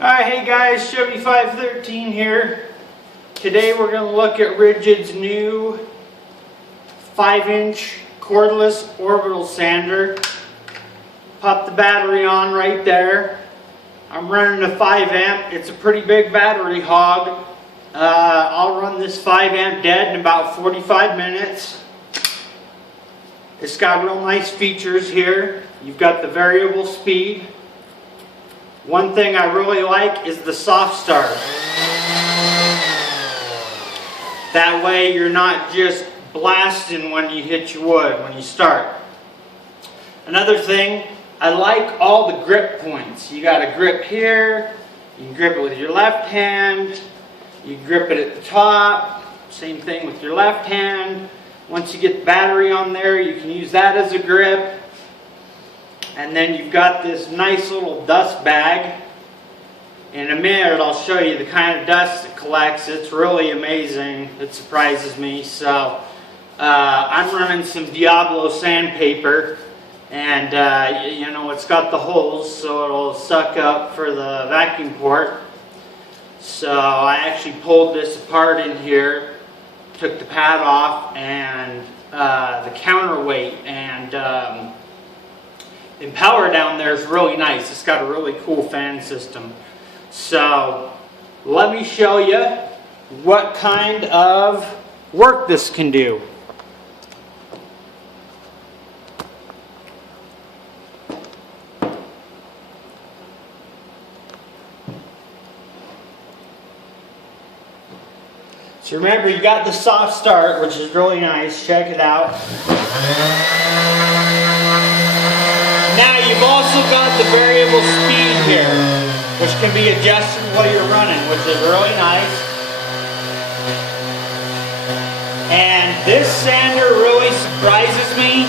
Alright, hey guys, Gen5x here. Today we're going to look at Ridgid's new 5-inch cordless orbital sander. Pop the battery on right there. I'm running a 5 amp. It's a pretty big battery hog. I'll run this 5 amp dead in about 45 minutes. It's got real nice features here. You've got the variable speed. One thing I really like is the soft start. That way you're not just blasting when you hit your wood, when you start. Another thing, I like all the grip points. You got a grip here, you can grip it with your left hand, you can grip it at the top, same thing with your left hand. Once you get the battery on there, you can use that as a grip. And then you've got this nice little dust bag. In a minute I'll show you the kind of dust it collects. It's really amazing. It surprises me. So I'm running some Diablo sandpaper, and you know, it's got the holes so it'll suck up for the vacuum port. So I actually pulled this apart in here, took the pad off and the counterweight, and impeller down there is really nice. It's got a really cool fan system. So let me show you what kind of work this can do. So remember, you got the soft start, which is really nice. Check it out. Now you've also got the variable speed here, which can be adjusted while you're running, which is really nice. And this sander really surprises me.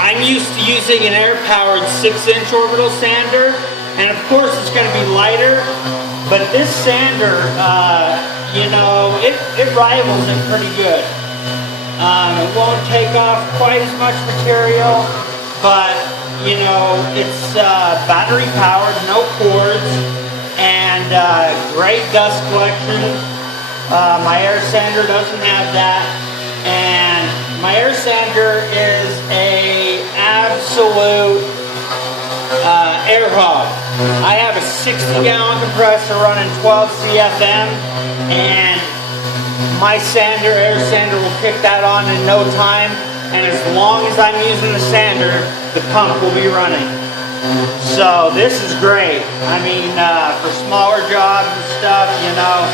I'm used to using an air-powered 6-inch orbital sander, and of course it's going to be lighter, but this sander, you know, it rivals it pretty good. It won't take off quite as much material, but you know, it's battery powered, no cords, and great dust collection. My air sander doesn't have that, and my air sander is a absolute air hog. I have a 60-gallon compressor running 12 CFM, and my air sander will kick that on in no time, and as long as I'm using the sander, the pump will be running. So this is great. I mean, for smaller jobs and stuff, you know,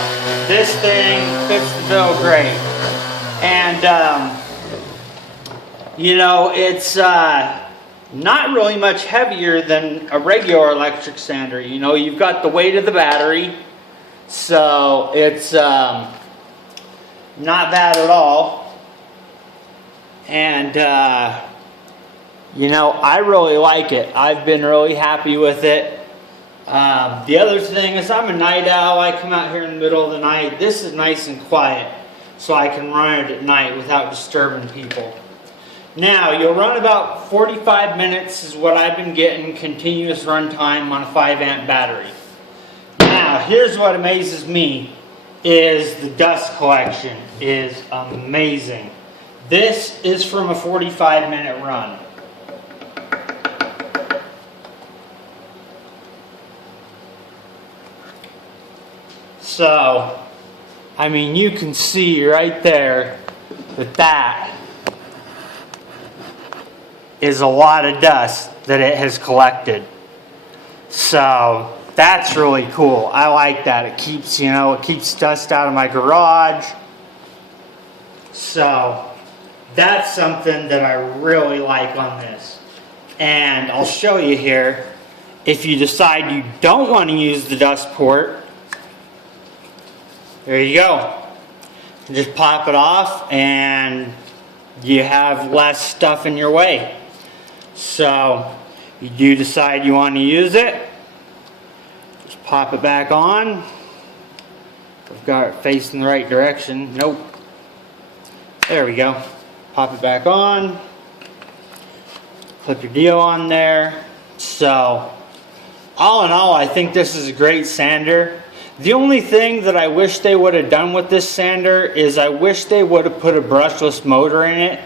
this thing fits the bill great. And, you know, it's not really much heavier than a regular electric sander. You know, you've got the weight of the battery, so it's not bad at all. And you know, I really like it. I've been really happy with it. The other thing is, I'm a night owl. I come out here in the middle of the night. This is nice and quiet, so I can run it at night without disturbing people. Now, you'll run about 45 minutes is what I've been getting continuous run time on a 5 amp battery. Now, here's what amazes me, is the dust collection is amazing. This is from a 45-minute run. So, I mean, you can see right there that that is a lot of dust that it has collected. So, that's really cool. I like that. It keeps, you know, it keeps dust out of my garage. So, that's something that I really like on this. And I'll show you here, if you decide you don't want to use the dust port, there you go. You just pop it off and you have less stuff in your way. So, you do decide you want to use it, just pop it back on. I've got it facing the right direction. Nope. There we go. Pop it back on. Clip your deal on there. So all in all, I think this is a great sander. The only thing that I wish they would have done with this sander is I wish they would have put a brushless motor in it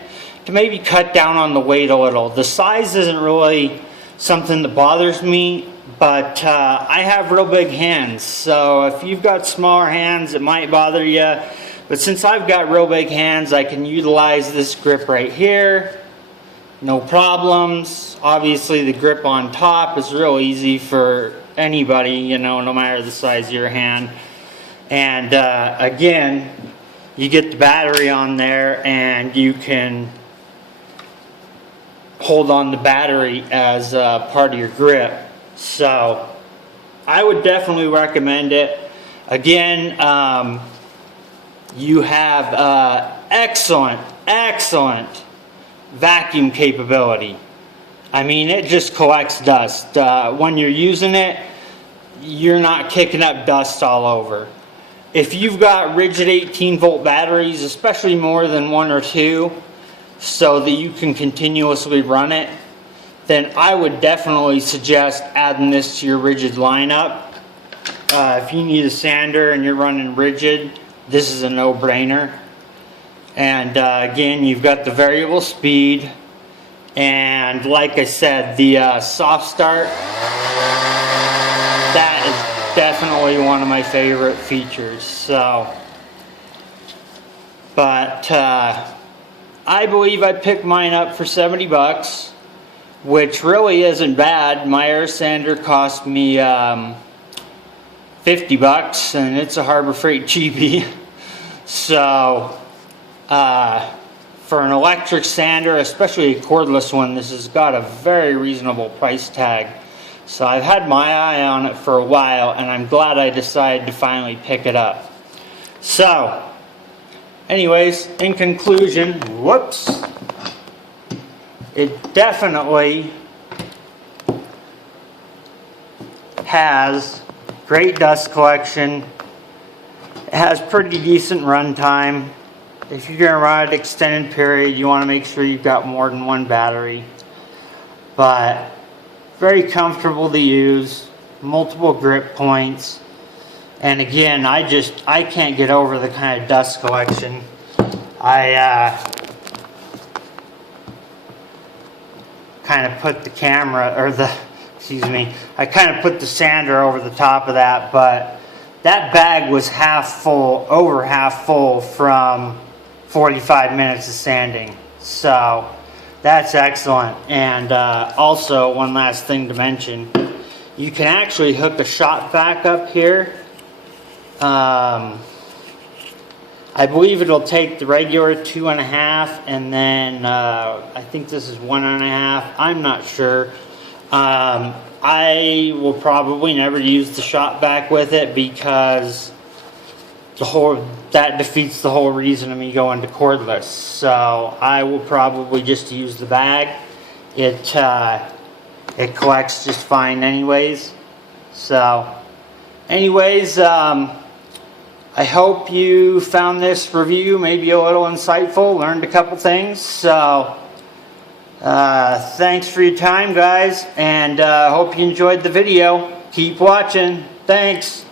to maybe cut down on the weight a little. The size isn't really something that bothers me, but I have real big hands, so if you've got smaller hands it might bother you. But since I've got real big hands, I can utilize this grip right here. No problems. Obviously the grip on top is real easy for anybody, you know, no matter the size of your hand. And again, you get the battery on there and you can hold on the battery as part of your grip. So I would definitely recommend it. Again, you have excellent vacuum capability. I mean, it just collects dust. When you're using it, you're not kicking up dust all over. If you've got Ridgid 18-volt batteries, especially more than one or two, so that you can continuously run it, then I would definitely suggest adding this to your Ridgid lineup. If you need a sander and you're running Ridgid, this is a no-brainer. And again, you've got the variable speed, and like I said, the soft start, that is definitely one of my favorite features. So, but I believe I picked mine up for 70 bucks, which really isn't bad. My air sander cost me 50 bucks, and it's a Harbor Freight cheapie. So for an electric sander, especially a cordless one, this has got a very reasonable price tag. So I've had my eye on it for a while, and I'm glad I decided to finally pick it up. So anyways, in conclusion, whoops, it definitely has great dust collection. It has pretty decent run time. If you're going to run an extended period, you want to make sure you've got more than one battery. But very comfortable to use, multiple grip points. And again, I can't get over the kind of dust collection. I kind of put the camera, or the, excuse me, I kind of put the sander over the top of that, but that bag was half full, over half full from 45 minutes of sanding. So that's excellent. And also, one last thing to mention, you can actually hook a shop vac up here. I believe it'll take the regular 2.5, and then I think this is 1.5. I'm not sure. I will probably never use the shop vac with it, because that defeats the whole reason of me going to cordless. So I will probably just use the bag. It collects just fine anyways. So anyways, I hope you found this review maybe a little insightful, learned a couple things. So thanks for your time, guys, and hope you enjoyed the video. Keep watching. Thanks.